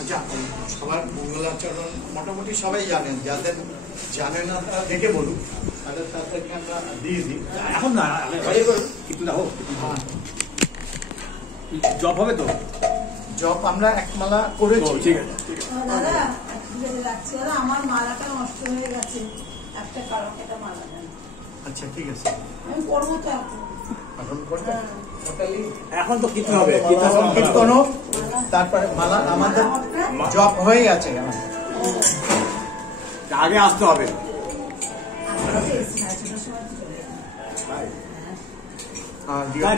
আচ্ছা, সবার মঙ্গলাচরণ মোটামুটি সবাই জানেন, যাদের জানে না তারা দেখে বলুন, তাদের তাদেরকে আমরা দিয়ে দিই। এখন না একটু দেখো জব হবে তো, জব আমরা এক মালা করেছি। ঠিক আছে দাদা রাখছি দাদা, আমার মালাটা নষ্ট হয়ে গেছে, একটা কারণ এটা মালা দেন। আচ্ছা ঠিক আছে, আমি করবো তো এখন করবে। এখন তো কীর্তন হবে, কীর্তন হোক, তারপরে মালা আমাদের জব হয়ে গেছে। আগে আসতে হবে।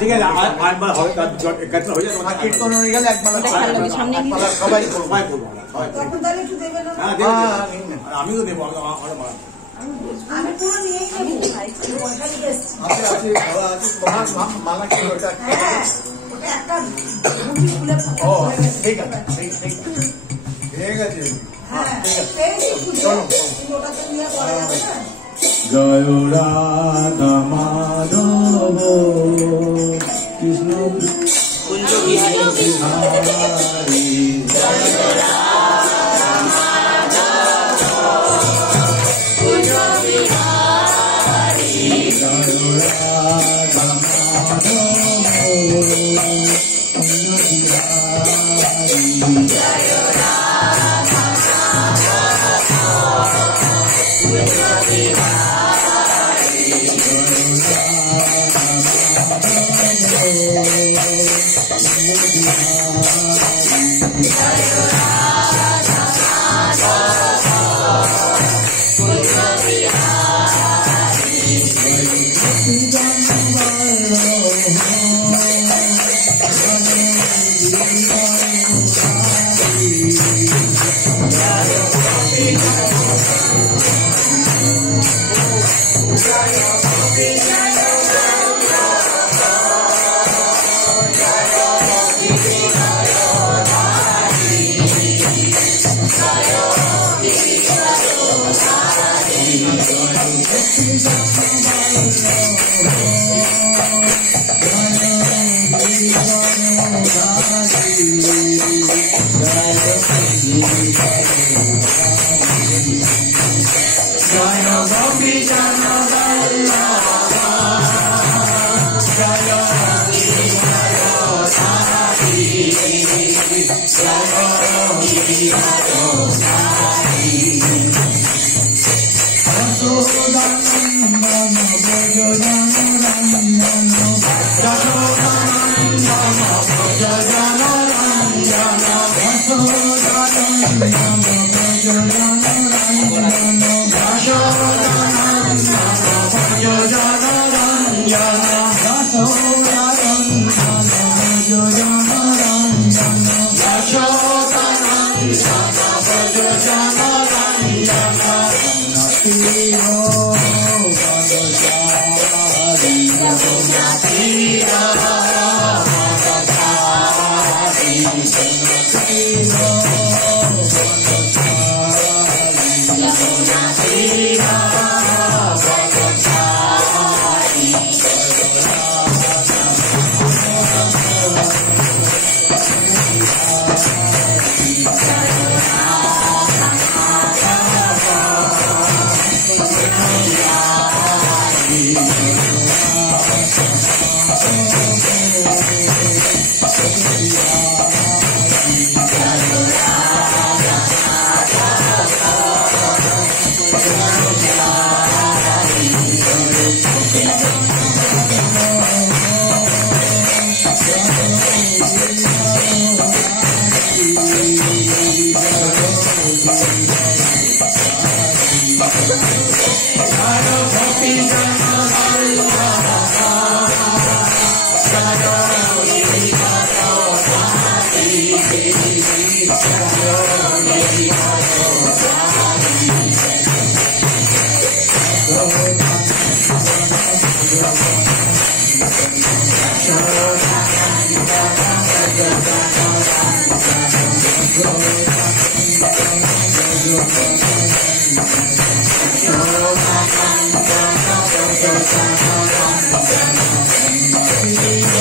ঠিক আছে, আরেকবার হবে, কীর্তন হয়ে গেলে এক মালা সবাই সবাই করবো। হ্যাঁ আমিও তো দেবো, আমি পুরো নিয়েই নেবো। মালা কি ওটা? একটা ও ঠিক আছে, ঠিক আছে। জয় রাধা মাধব কৃষ্ণ কুঞ্জ Bihari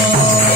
Oh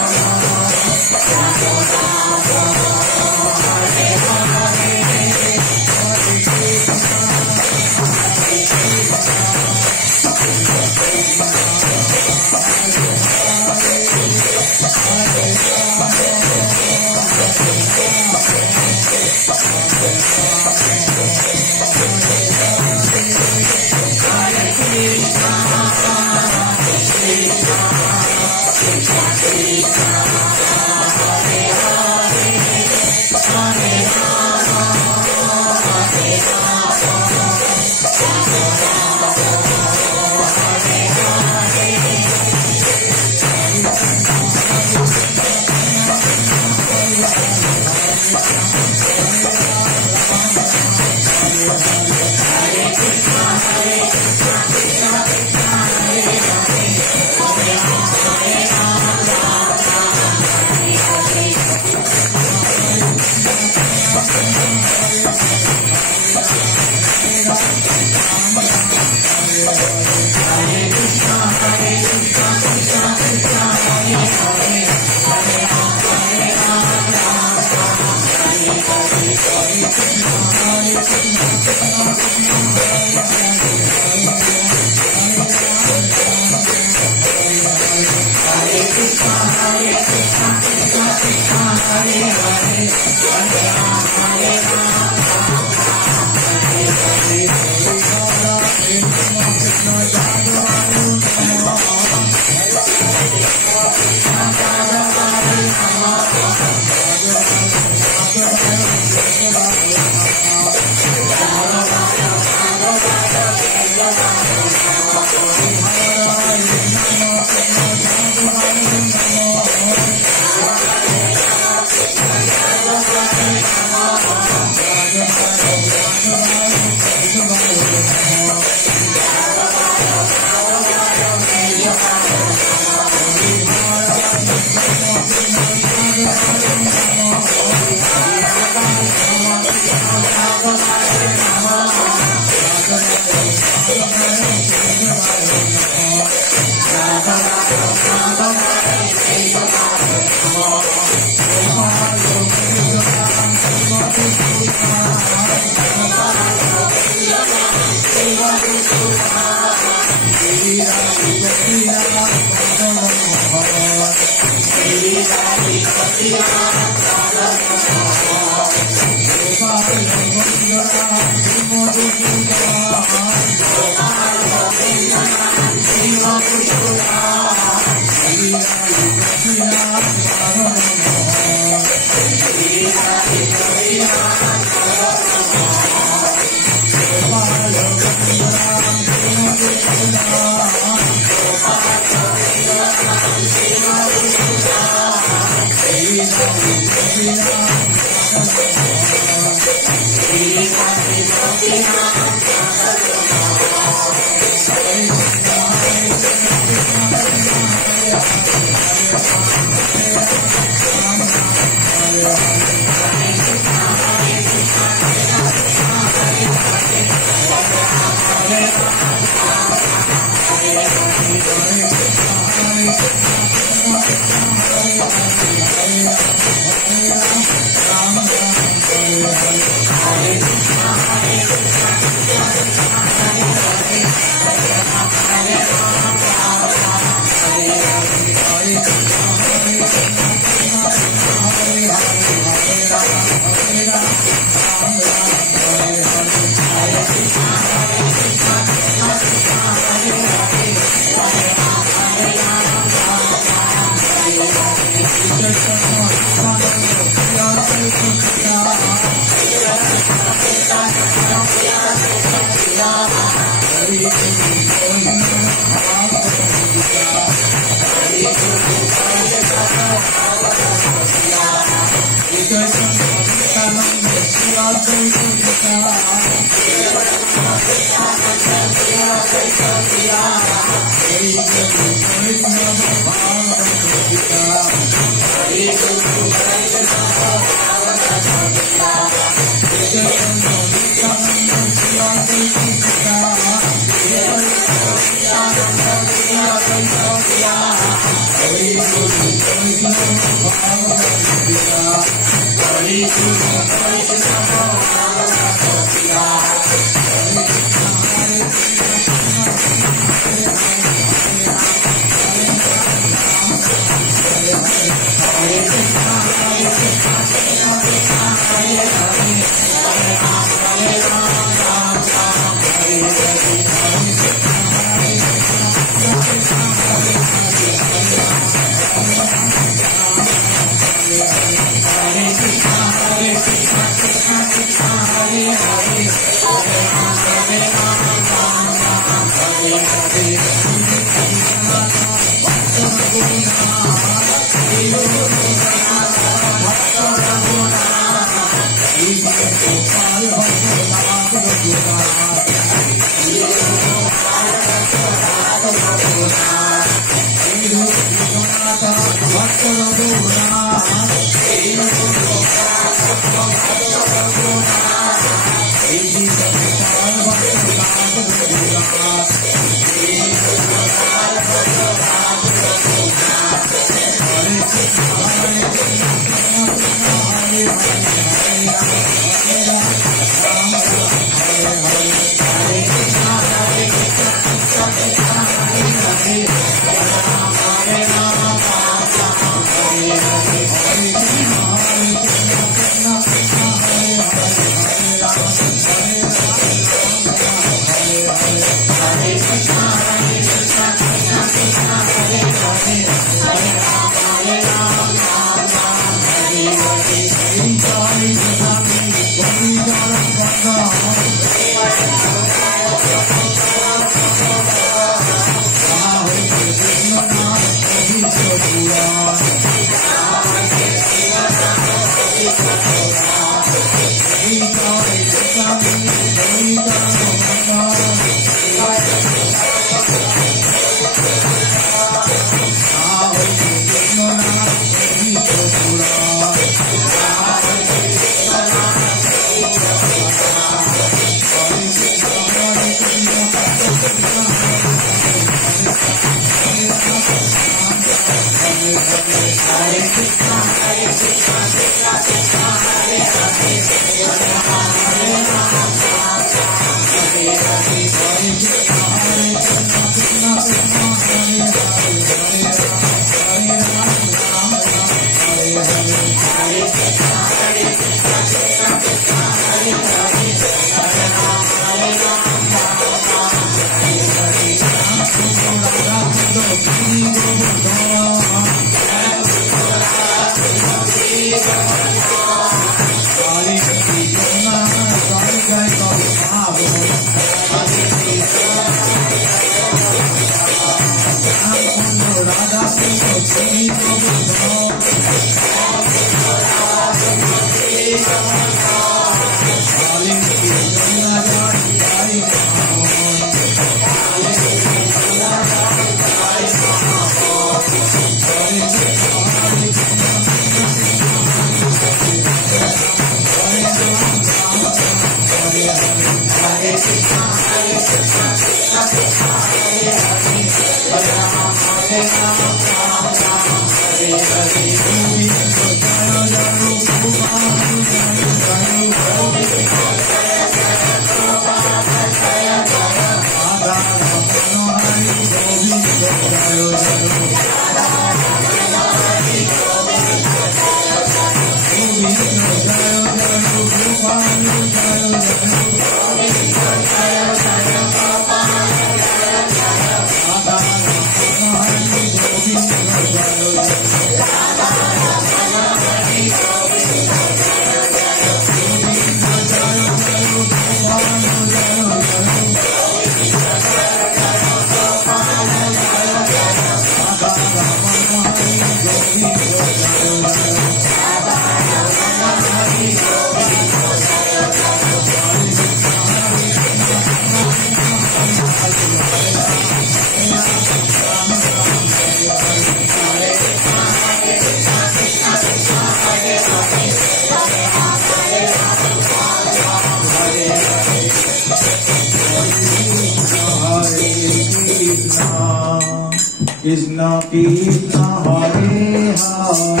Krishna Krishna Hare Hare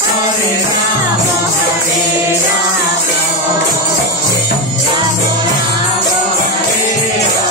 Hare Rama Hare Rama Rama Rama Hare Hare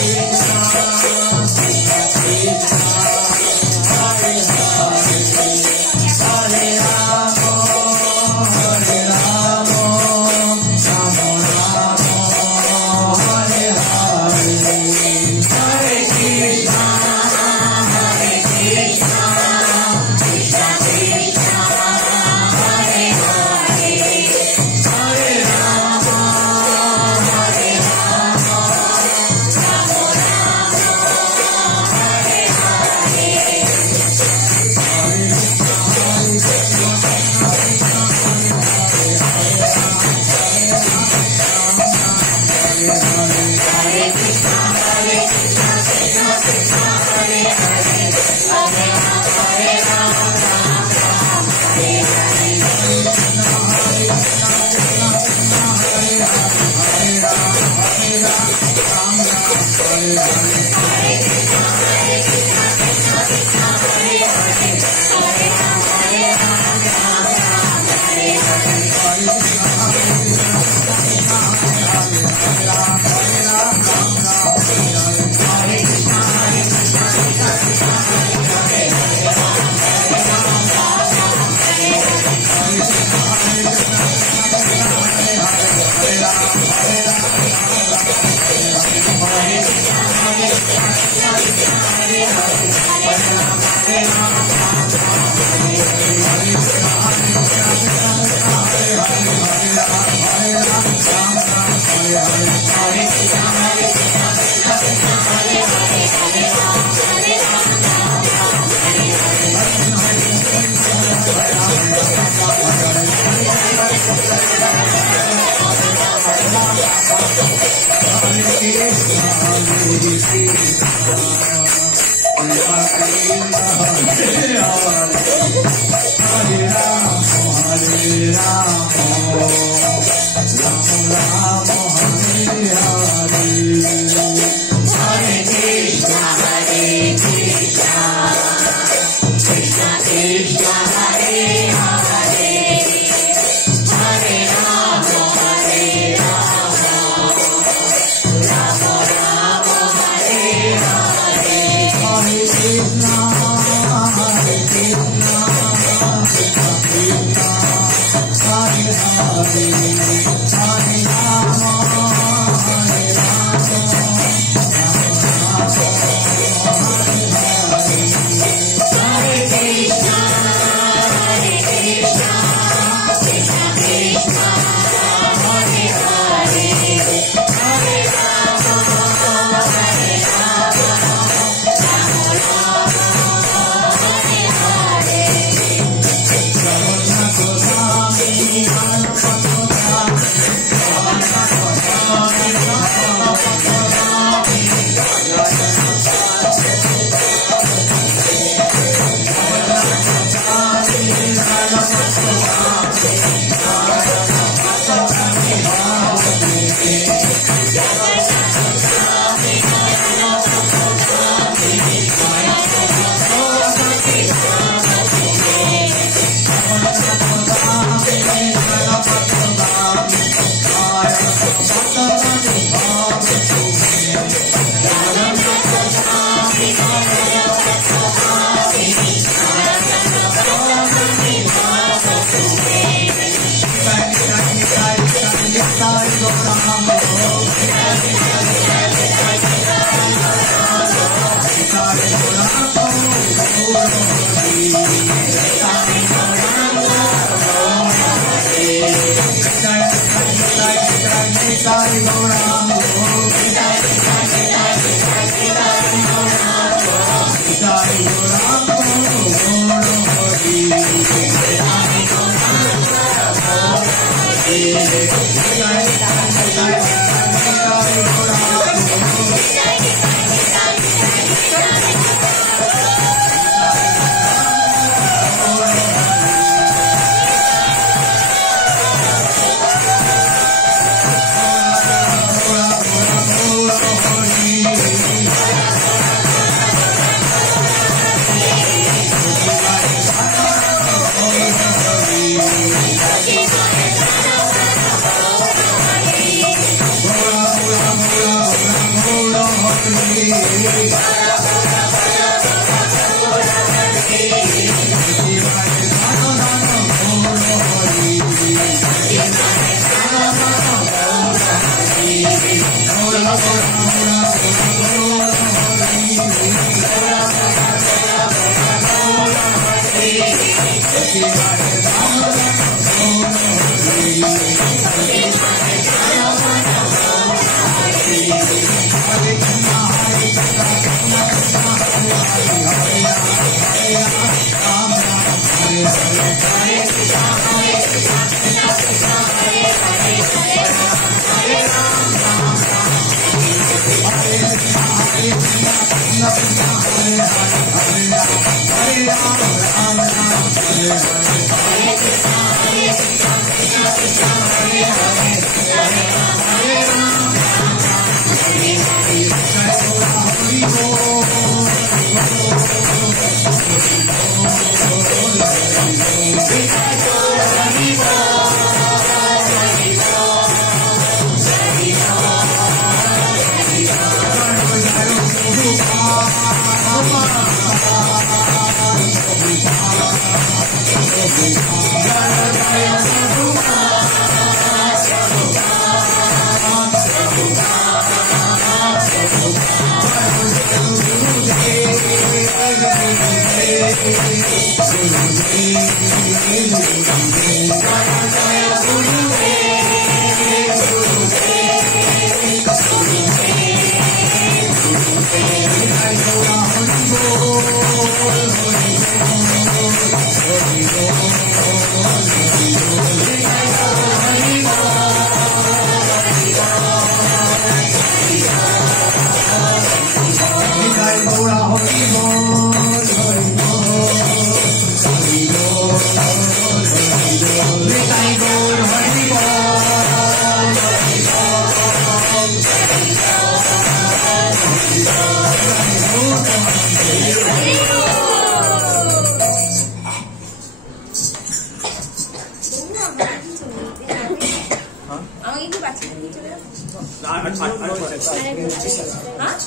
Hare Krishna Krishna Krishna Hare Hare Hare Rama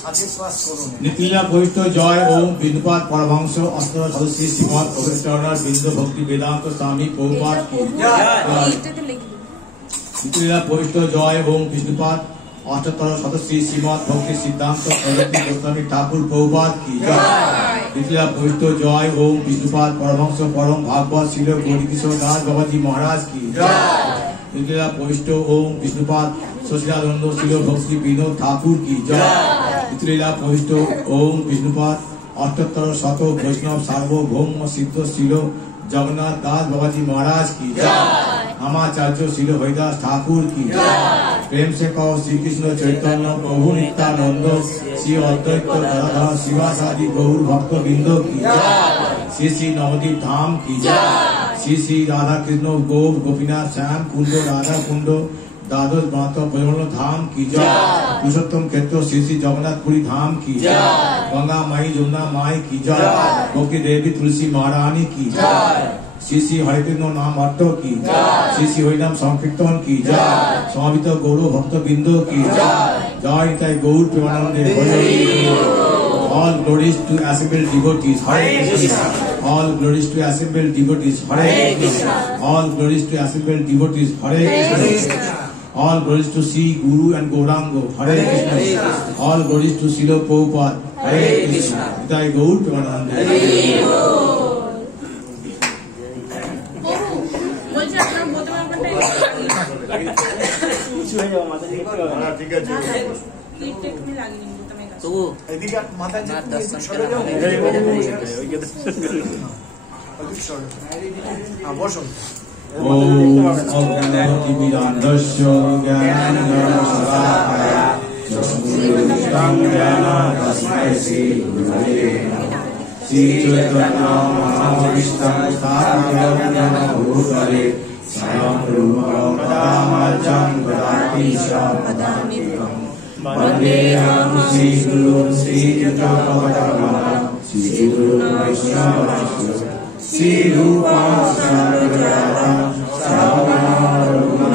नितिला पवित्र जय ओम बिंदुपाद परमहंस अष्टदश सदस्य श्रीमद अगस्त्यानंद बिंदु भक्ति वेदांत स्वामी प्रभुपाद की नितिला पवित्र जय ओम बिंदुपाद अष्टदश सदस्य श्रीमद भक्ति सिद्धांत प्रगति गोस्वामी ठाकुर प्रभुपाद की नितिला पवित्र जय ओम बिंदुपाद परमहंस परम भागवत श्री गौरीकिशोर दास बाबा जी महाराज की नितिला पवित्र ओम विष्णुपाद सचिदानंद श्री भक्ति विनोद ठाकुर की जय नितिला पवित्र ओम विष्णुपाद अष्टोत्तर शत वैष्णव सार्वभौम सिद्ध श्री जगन्नाथ दास बाबा जी महाराज की जय आमाचार्य श्री हरिदास ठाकुर की प्रेम से कहो श्री कृष्ण चैतन्य प्रभु नित्यानंद श्री अद्वैत गदाधर शिवासादि गौर भक्त बिंदु की श्री श्री नवदीप धाम की श्री श्री राधा कृष्ण गोप गोपीनाथ श्याम कुंड राधा कुंड द्वादश महत्व परिमल धाम की जय पुरुषोत्तम क्षेत्र श्री श्री जगन्नाथपुरी धाम की जय गंगा माई जमुना माई की जय गोपी देवी तुलसी महारानी की जय श्री श्री हरिकृष्ण नाम अट्ट की श्री श्री हरिनाम संकीर्तन की जय समावित गौर भक्त बिंदु की जय निताई गौर प्रेमानंदे all glories to assembled devotees Hare Krishna all glories to assembled devotees Hare Krishna all glories to assembled devotees Hare Krishna all glories to Sri Guru and Gaurango Hare Krishna all glories to Srila Prabhupada Hare Krishna Nitai Gaur Premanande নিচু হয়ে যাবো, মাথা নিচু হবে না। ঠিক আছে ক্লিপটা একটু লাগিয়ে নিন বোতামের কাছে। তবু এদিকে মাথায় যে তুমি একটু সরে যাও ওদিকে সরে যাও। হ্যাঁ বসুন ওম অজ্ঞানতিমিরান্ধস্য জ্ঞানাঞ্জনশলাকয়া চক্ষুর্দীপ্তং জ্ঞান তস্मै শ্রীগুরুবে নমঃ। শ্রীচৈতন্যমহাবিষ্ণং স্থাপিतं येन भूतले स्वयं रूपं कदा मह्यं ददाति स्वपदान्तिकम्। वन्देऽहं श्रीगुरुं श्रीयुतपदकमलं श्रीगुरुं वैष्णवंश श्रीरूपं साग्रजातं सावधूतं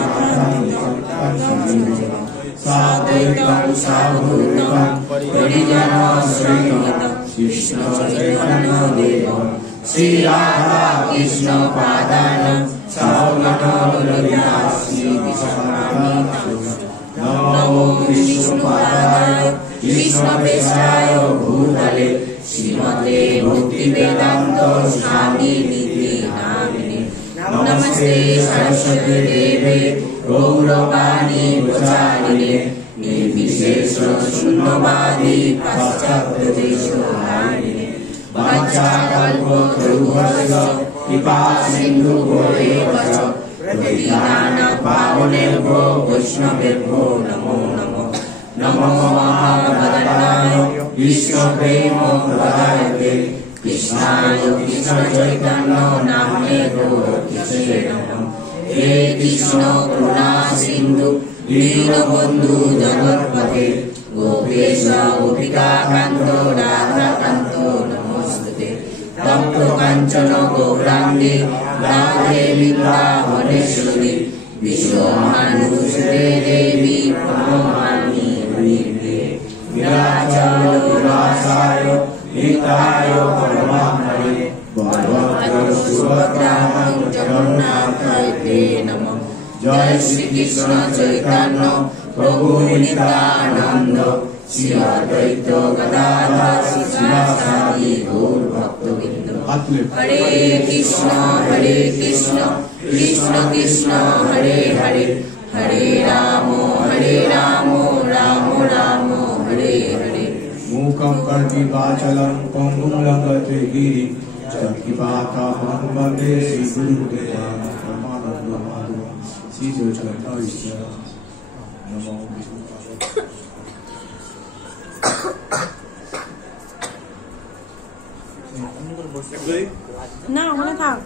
साद्वैतं सावधूतं परिजनसहितं कृष्णचैतन्यदेवं श्रीराधा कृष्णपादानं सगणललिता श्रीविष्णुनामितं। नमो विष्णुपादाय कृष्णप्रेष्ठाय भूतले श्रीमते भक्तिवेदान्त स्वामिनिति नामिने। नमस्ते सरस्वती देवे गौरवाणी प्रचारिणे निर्विशेष शून्यवादी पाश्चात्यदेशधारिणे। वाञ्छाकल्पतरुभ्यश्च कृपा सिन्धुभ्येव च पतितानां वैष्णवेभ्यो नमो नमः। नमो महावदनाय कृष्णप्रेमप्रदायते कृष्णाय कृष्णचैतन्य नाम्ने गौरकिसे नमः। हे कृष्ण करुणा सिन्धु दीनबन्धु जगत्पते गोपेश गोपिकाकान्त राधाकान्त नमोस्तुते। तप्त काञ्चन गौराङ्गे राधे वृन्दावनेश्वरी विश्वभानुसुते देवी प्रणमामि हरिप्रिये। नीलाचलनिवासाय निताय परमात्मने बलभद्र सुभद्राय जगन्नाथाय ते नमः। जय श्री कृष्ण चैतन्य प्रभु नित्यानंद श्री अद्वैत गदाधर श्रीवासादि गौर भक्तवृंद। हरे कृष्ण कृष्ण कृष्ण हरे हरे हरे राम राम राम हरे हरे। मूकं कर्मि वाचलं पङ्गुं लङ्घते गिरिं जत्कृपातमहं वन्दे श्रीगुरुदेवं परमानन्दमाधवं श्रीचैतन्यईश्वर नमो विष्णुपादाय। না ওখানে থাক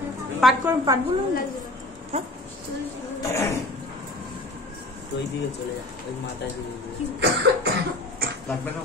পাঠগুলো থাক। ওই দিকে চলে যা, ওই মাথায় লাগবে না